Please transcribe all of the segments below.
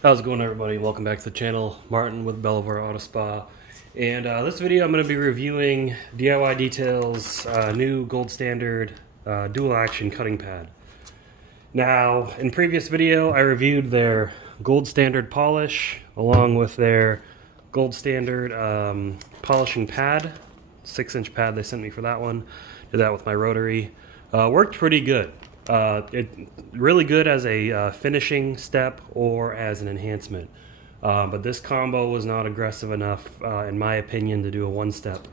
How's it going, everybody? Welcome back to the channel. Martin with Belvoir Auto Spa. And this video I'm going to be reviewing DIY Detail's new gold standard dual action cutting pad. Now, in previous video I reviewed their gold standard polish along with their gold standard polishing pad, 6-inch pad they sent me for that one. Did that with my rotary. Worked pretty good. Really good as a finishing step or as an enhancement. But this combo was not aggressive enough, in my opinion, to do a one-step.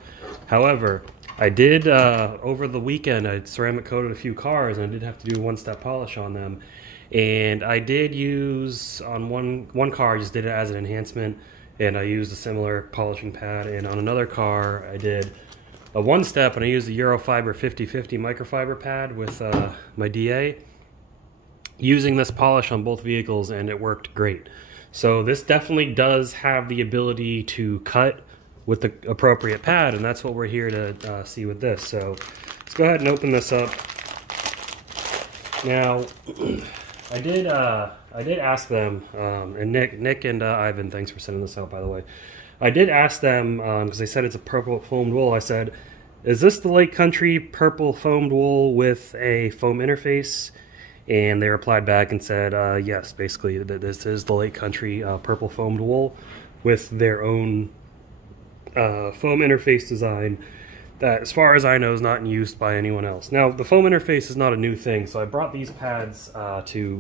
However, I did, over the weekend, I ceramic coated a few cars and I did have to do a one-step polish on them. And I did use, on one car, I just did it as an enhancement, and I used a similar polishing pad. And on another car, I did a one-step, and I used the Eurofiber 50/50 microfiber pad with my DA, using this polish on both vehicles, and it worked great. So this definitely does have the ability to cut with the appropriate pad, and that's what we're here to see with this. So let's go ahead and open this up. Now, I did ask them, and Nick and Ivan, thanks for sending this out, by the way. I did ask them, because they said it's a purple foamed wool. I said, is this the Lake Country purple foamed wool with a foam interface? And they replied back and said, yes, basically, this is the Lake Country purple foamed wool with their own foam interface design that, as far as I know, is not in use by anyone else. Now, the foam interface is not a new thing, so I brought these pads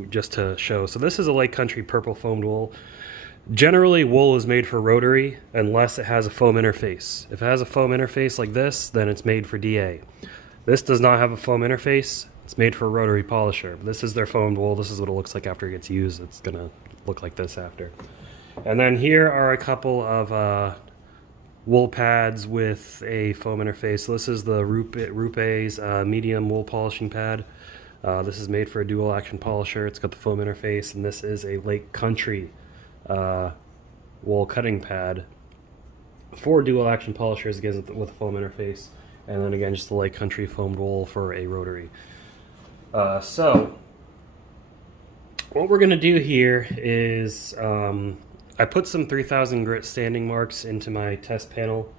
just to show. So this is a Lake Country purple foamed wool. Generally, wool is made for rotary unless it has a foam interface. If it has a foam interface like this, then it's made for DA. This does not have a foam interface. It's made for a rotary polisher. This is their foamed wool. This is what it looks like after it gets used. It's going to look like this after. And then here are a couple of wool pads with a foam interface. So this is the Rupe's medium wool polishing pad. This is made for a dual action polisher. It's got the foam interface, and this is a Lake Country wool cutting pad for dual action polishers, again with a foam interface, and then again just the Lake Country foamed wool for a rotary. So what we're gonna do here is I put some 3000 grit sanding marks into my test panel.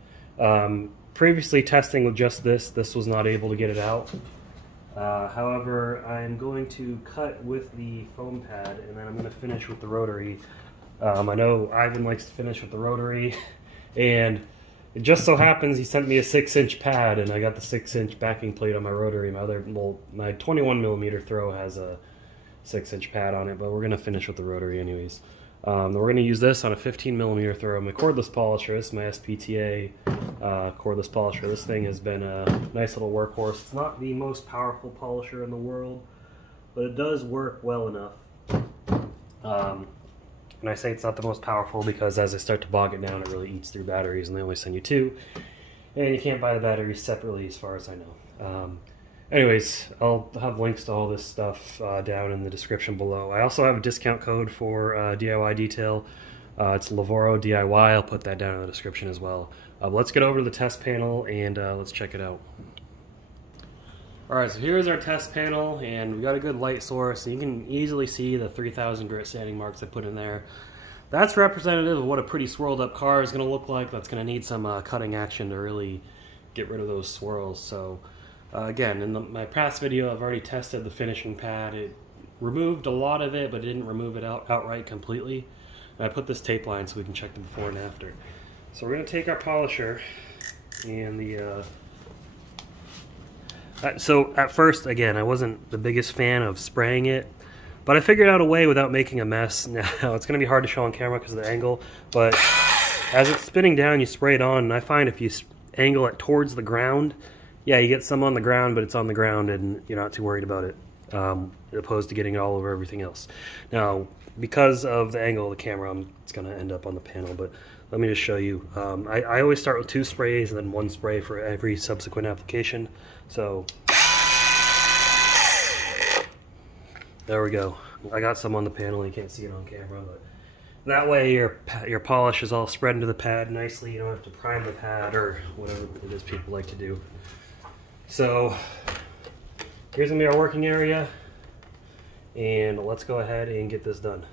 Previously testing with just this was not able to get it out. However, I'm going to cut with the foam pad, and then I'm going to finish with the rotary. I know Ivan likes to finish with the rotary, and it just so happens he sent me a 6-inch pad, and I got the 6-inch backing plate on my rotary. My 21mm throw has a 6-inch pad on it, but we're going to finish with the rotary anyways. We're going to use this on a 15mm throw. My cordless polisher, this is my SPTA cordless polisher. This thing has been a nice little workhorse. It's not the most powerful polisher in the world, but it does work well enough. And I say it's not the most powerful because as I start to bog it down, it really eats through batteries, and they only send you 2. And you can't buy the batteries separately as far as I know. Anyways, I'll have links to all this stuff down in the description below. I also have a discount code for DIY Detail. It's Lavoro DIY. I'll put that down in the description as well. Let's get over to the test panel and let's check it out. Alright, so here's our test panel, and we got a good light source, and you can easily see the 3000 grit sanding marks I put in there. That's representative of what a pretty swirled up car is going to look like. That's going to need some cutting action to really get rid of those swirls. So again, in my past video I've already tested the finishing pad. It removed a lot of it, but it didn't remove it outright completely. And I put this tape line so we can check the before and after. So we're going to take our polisher and the so at first, again, I wasn't the biggest fan of spraying it, but I figured out a way without making a mess. Now, it's going to be hard to show on camera because of the angle, but as it's spinning down, you spray it on, and I find if you angle it towards the ground, yeah, you get some on the ground, but it's on the ground, and you're not too worried about it, opposed to getting it all over everything else. Now, because of the angle of the camera, it's going to end up on the panel, but let me just show you. I always start with 2 sprays and then 1 spray for every subsequent application. So there we go. I got some on the panel. You can't see it on camera, but that way your polish is all spread into the pad nicely. You don't have to prime the pad or whatever it is people like to do. So here's gonna be our working area, and let's go ahead and get this done.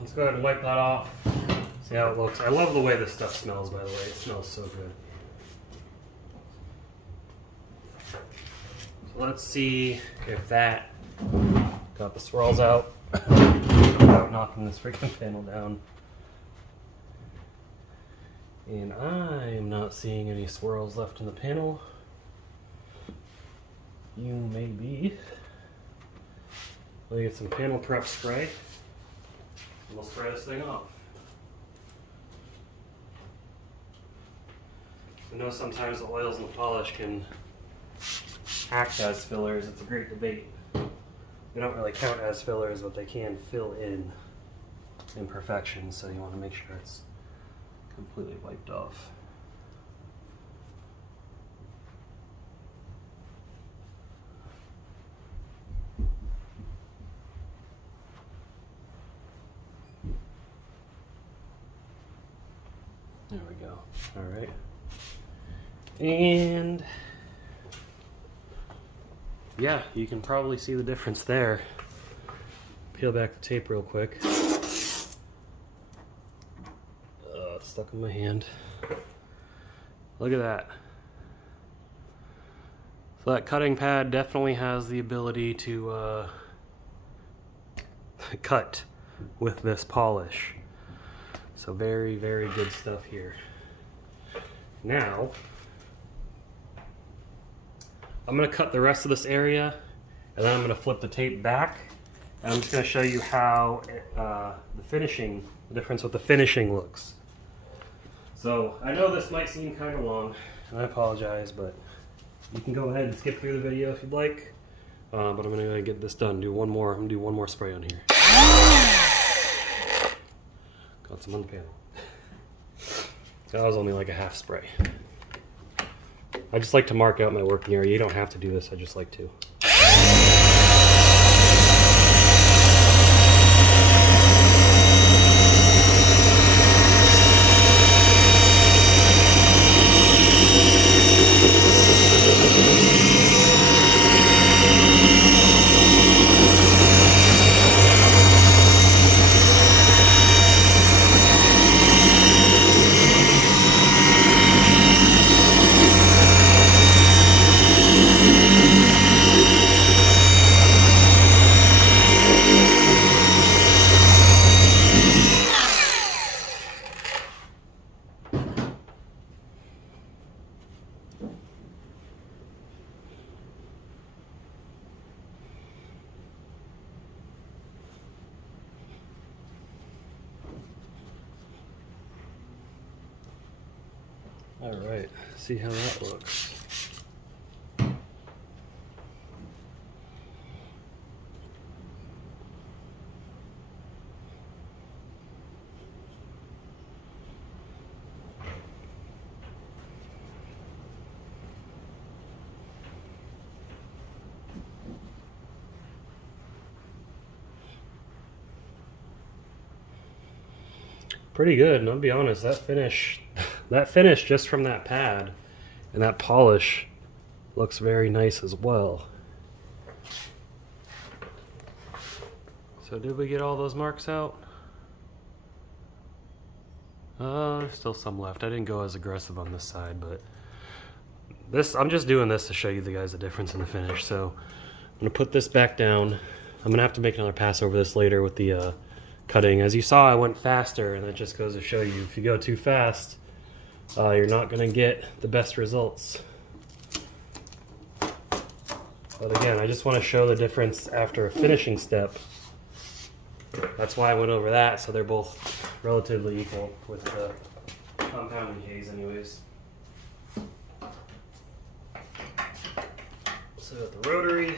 let's go ahead and wipe that off. See how it looks. I love the way this stuff smells, by the way. It smells so good. So let's see if that got the swirls out without knocking this freaking panel down. And I am not seeing any swirls left in the panel. You may be. We'll get some panel prep spray. And we'll spray this thing off. I know sometimes the oils and the polish can act as fillers. It's a great debate. They don't really count as fillers, but they can fill in imperfections, so you want to make sure it's completely wiped off. There we go. All right. And yeah, you can probably see the difference there. Peel back the tape real quick. It's stuck in my hand. Look at that. So that cutting pad definitely has the ability to cut with this polish. So very, very good stuff here. Now, I'm going to cut the rest of this area, and then I'm going to flip the tape back, and I'm just going to show you how the difference with the finishing looks. So I know this might seem kind of long, and I apologize, but you can go ahead and skip through the video if you'd like. But I'm going to get this done. I'm going to do one more spray on here. Got some on the panel. That was only like a half spray. I just like to mark out my working area. You don't have to do this, I just like to. All right, see how that looks. Pretty good, and I'll be honest, that finish just from that pad and that polish looks very nice as well. So did we get all those marks out? There's still some left. I didn't go as aggressive on this side, but I'm just doing this to show you guys the difference in the finish. So I'm gonna put this back down. I'm gonna have to make another pass over this later with the cutting. As you saw, I went faster, and that just goes to show you if you go too fast, you're not going to get the best results. But again, I just want to show the difference after a finishing step. That's why I went over that, so they're both relatively equal with the compounding haze anyways. So the rotary.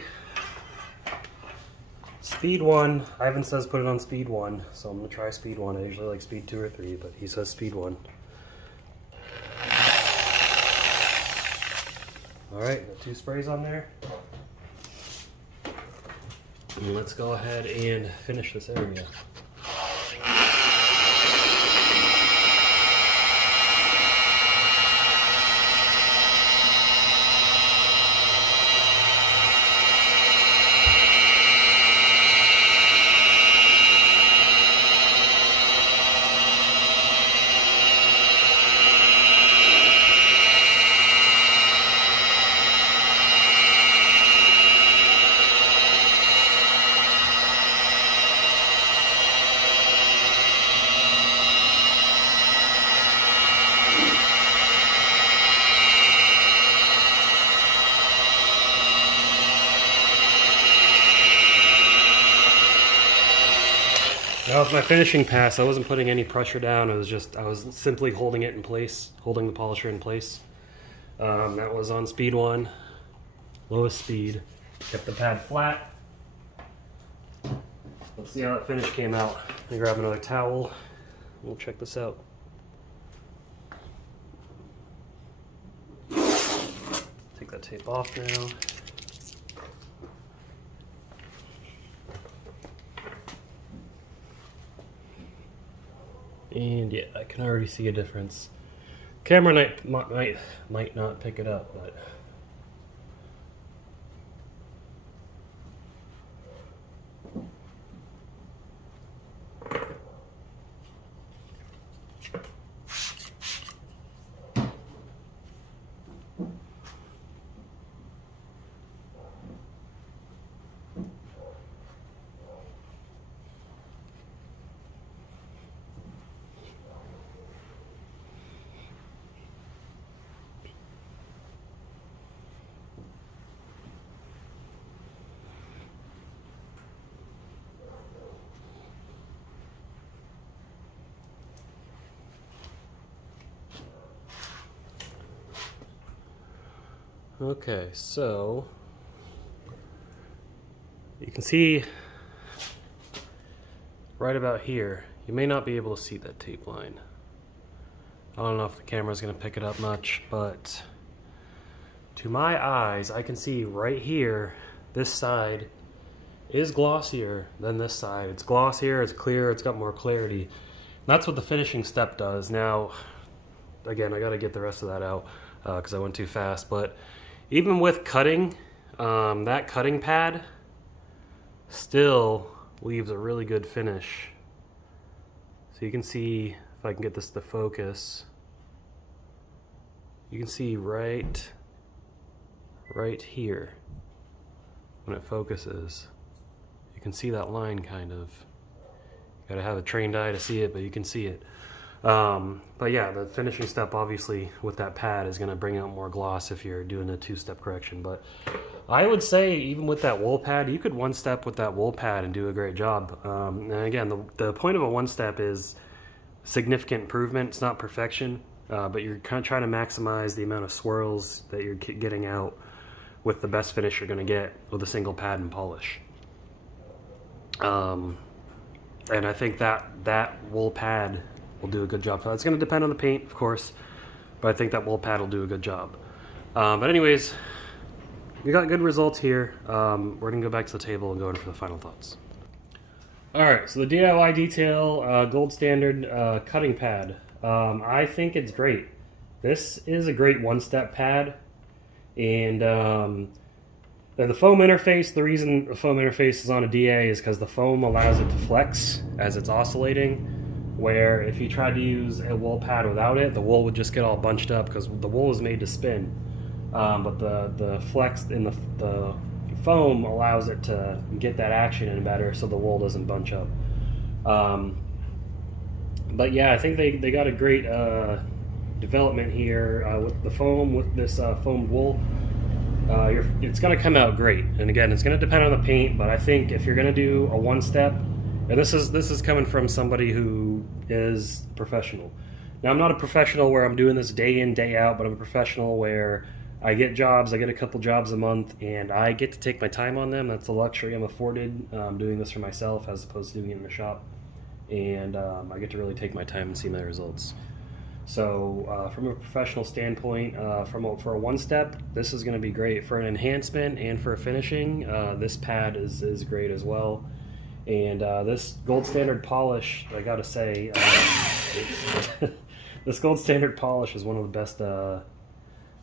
Speed 1, Ivan says put it on speed 1, so I'm going to try speed 1. I usually like speed 2 or 3, but he says speed 1. Alright, got 2 sprays on there. And let's go ahead and finish this area. That was my finishing pass. I wasn't putting any pressure down. It was just, I was simply holding it in place, holding the polisher in place. That was on speed 1, lowest speed. Kept the pad flat. Let's see how that finish came out. Let me grab another towel. We'll check this out. Take that tape off now. And yeah, I can already see a difference. Camera might not pick it up, but okay, so you can see right about here, you may not be able to see that tape line. I don't know if the camera's going to pick it up much, but to my eyes, I can see right here, this side is glossier than this side. It's glossier, it's clear, it's got more clarity. And that's what the finishing step does. Now, again, I got to get the rest of that out because I went too fast, but even with cutting, that cutting pad still leaves a really good finish. So you can see, if I can get this to focus, you can see right here, when it focuses, you can see that line kind of. You gotta have a trained eye to see it, but you can see it. But yeah, the finishing step obviously with that pad is going to bring out more gloss if you're doing a two-step correction. But I would say even with that wool pad, you could one-step with that wool pad and do a great job. And again, the point of a one-step is significant improvement. It's not perfection, but you're kind of trying to maximize the amount of swirls that you're getting out with the best finish you're going to get with a single pad and polish. And I think that wool pad will do a good job. So it's going to depend on the paint, of course, but I think that wool pad will do a good job. But anyways, we got good results here. We're going to go back to the table and go in for the final thoughts. Alright, so the DIY Detail Gold Standard cutting pad. I think it's great. This is a great one-step pad, and the foam interface, the reason the foam interface is on a DA is because the foam allows it to flex as it's oscillating, where if you tried to use a wool pad without it, the wool would just get all bunched up because the wool is made to spin. But the flex in the foam allows it to get that action in better so the wool doesn't bunch up. But yeah, I think they got a great development here with the foam, with this foamed wool. It's going to come out great. And again, it's going to depend on the paint, but I think if you're going to do a one-step, and this is coming from somebody who is professional. Now, I'm not a professional where I'm doing this day in, day out, but I'm a professional where I get jobs, I get a couple jobs a month, and I get to take my time on them. That's a luxury I'm afforded doing this for myself as opposed to doing it in the shop. And I get to really take my time and see my results. So from a professional standpoint, for a one-step, this is going to be great. For an enhancement and for a finishing, this pad is great as well. And this gold standard polish, I gotta say, this gold standard polish is one of the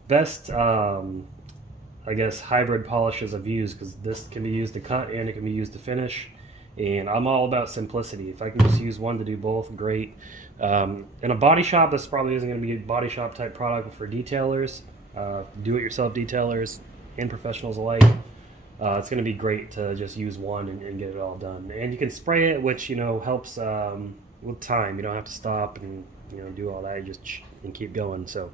best I guess hybrid polishes I've used, because this can be used to cut and it can be used to finish. And I'm all about simplicity. If I can just use one to do both, great. In a body shop, this probably isn't going to be a body shop type product, but for detailers, do-it-yourself detailers and professionals alike, it's going to be great to just use one and get it all done. And you can spray it, which helps with time. You don't have to stop and do all that. You just and keep going. So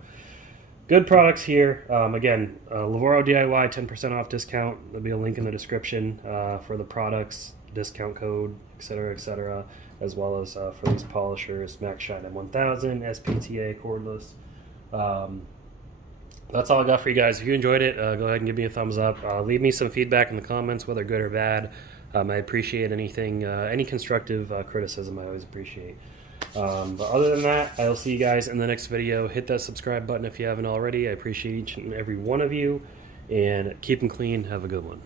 good products here. Again, Lavoro DIY 10% off discount. There'll be a link in the description for the products, discount code, etc., etc. as well as for these polishers, Max Shine M1000, SPTA cordless. That's all I got for you guys. If you enjoyed it, go ahead and give me a thumbs up. Leave me some feedback in the comments, whether good or bad. I appreciate anything, any constructive criticism. I always appreciate. But other than that, I'll see you guys in the next video. Hit that subscribe button if you haven't already. I appreciate each and every one of you. And keep them clean. Have a good one.